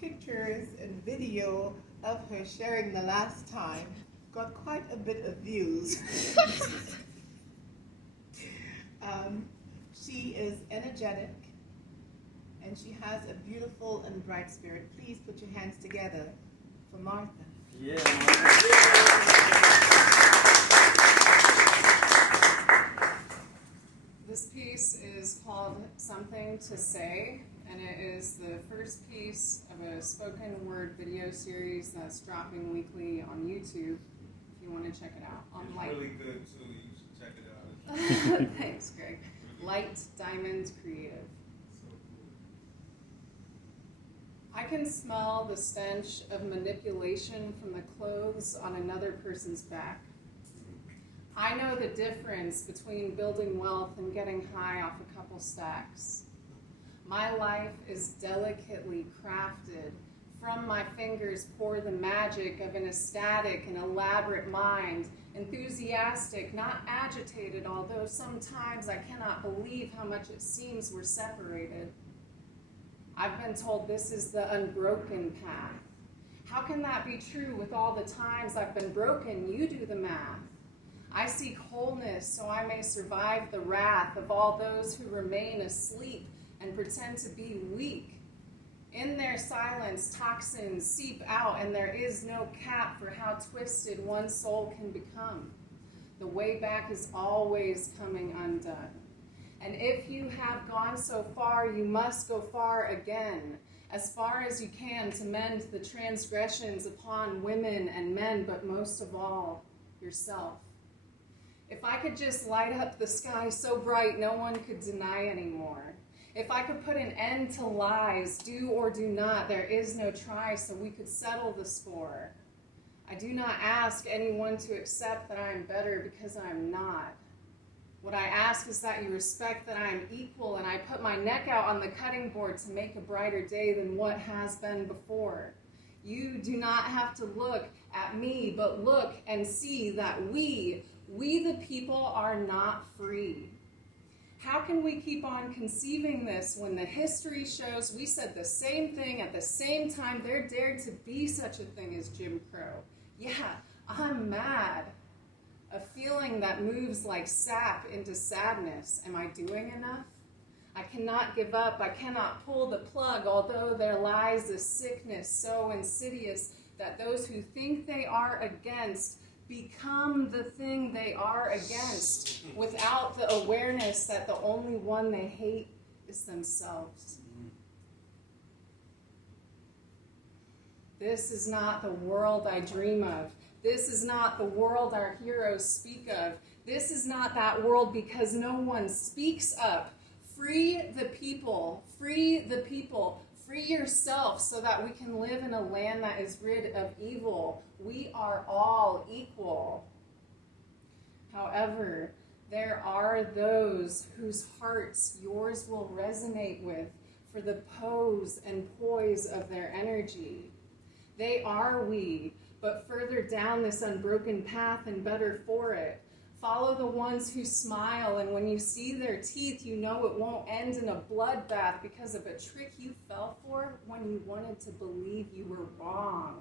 pictures and video of her sharing the last time got quite a bit of views. She is energetic and she has a beautiful and bright spirit. Please put your hands together for Martha. Yeah. This piece is called Something to Say, and it is the first piece of a spoken word video series that's dropping weekly on YouTube, if you want to check it out. It's really good too, you should check it out. Thanks, Greg. Light Diamond Creative. So cool. I can smell the stench of manipulation from the clothes on another person's back. I know the difference between building wealth and getting high off a couple stacks. My life is delicately crafted. From my fingers pour the magic of an ecstatic and elaborate mind, enthusiastic, not agitated, although sometimes I cannot believe how much it seems we're separated. I've been told this is the unbroken path. How can that be true with all the times I've been broken? You do the math. I seek wholeness so I may survive the wrath of all those who remain asleep and pretend to be weak. In their silence, toxins seep out, and there is no cap for how twisted one soul can become. The way back is always coming undone. And if you have gone so far, you must go far again, as far as you can to mend the transgressions upon women and men, but most of all, yourself. If I could just light up the sky so bright no one could deny anymore. If I could put an end to lies, do or do not, there is no try, so we could settle the score. I do not ask anyone to accept that I am better because I am not. What I ask is that you respect that I am equal and I put my neck out on the cutting board to make a brighter day than what has been before. You do not have to look at me, but look and see that we the people are not free. How can we keep on conceiving this when the history shows we said the same thing at the same time there dared to be such a thing as Jim Crow? Yeah, I'm mad. A feeling that moves like sap into sadness. Am I doing enough? I cannot give up. I cannot pull the plug, although there lies a sickness so insidious that those who think they are against become the thing they are against without the awareness that the only one they hate is themselves. This is not the world I dream of. This is not the world our heroes speak of. This is not that world because no one speaks up. Free the people, free the people, free yourself so that we can live in a land that is rid of evil. We are all equal. However, there are those whose hearts yours will resonate with for the pose and poise of their energy. They are we, but further down this unbroken path and better for it. Follow the ones who smile, and when you see their teeth, you know it won't end in a bloodbath because of a trick you fell for when you wanted to believe you were wrong.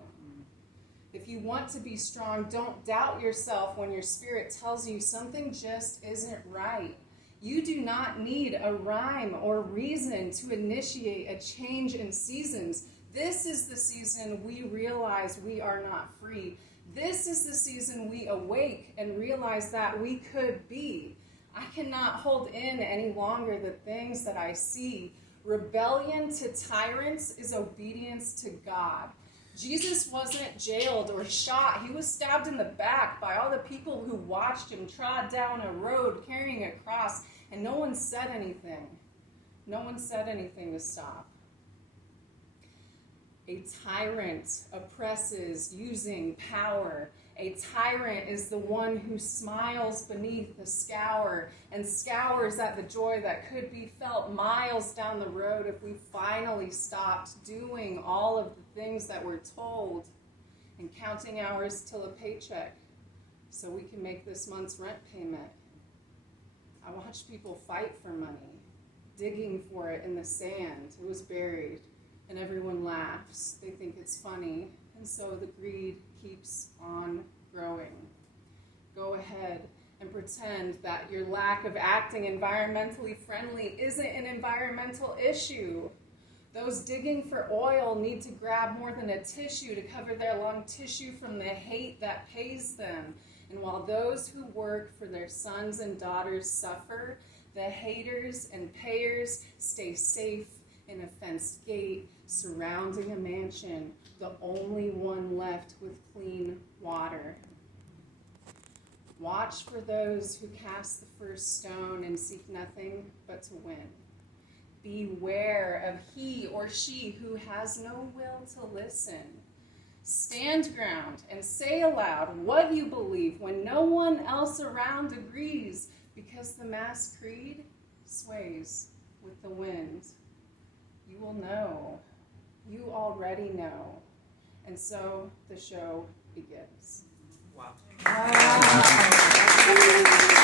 If you want to be strong, don't doubt yourself when your spirit tells you something just isn't right. You do not need a rhyme or reason to initiate a change in seasons. This is the season we realize we are not free. This is the season we awake and realize that we could be. I cannot hold in any longer the things that I see. Rebellion to tyrants is obedience to God. Jesus wasn't jailed or shot. He was stabbed in the back by all the people who watched him trod down a road carrying a cross, and no one said anything. No one said anything to stop. A tyrant oppresses using power. A tyrant is the one who smiles beneath the scour and scours at the joy that could be felt miles down the road if we finally stopped doing all of the things that we're told and counting hours till a paycheck so we can make this month's rent payment. I watched people fight for money, digging for it in the sand. It was buried. and everyone laughs. They think it's funny, and so the greed keeps on growing. Go ahead and pretend that your lack of acting environmentally friendly isn't an environmental issue. Those digging for oil need to grab more than a tissue to cover their lung tissue from the hate that pays them. And while those who work for their sons and daughters suffer, the haters and payers stay safe in a fenced gate surrounding a mansion, the only one left with clean water. Watch for those who cast the first stone and seek nothing but to win. Beware of he or she who has no will to listen. Stand ground and say aloud what you believe when no one else around agrees, because the mass creed sways with the wind. You will know. You already know. And so the show begins. Wow. Wow.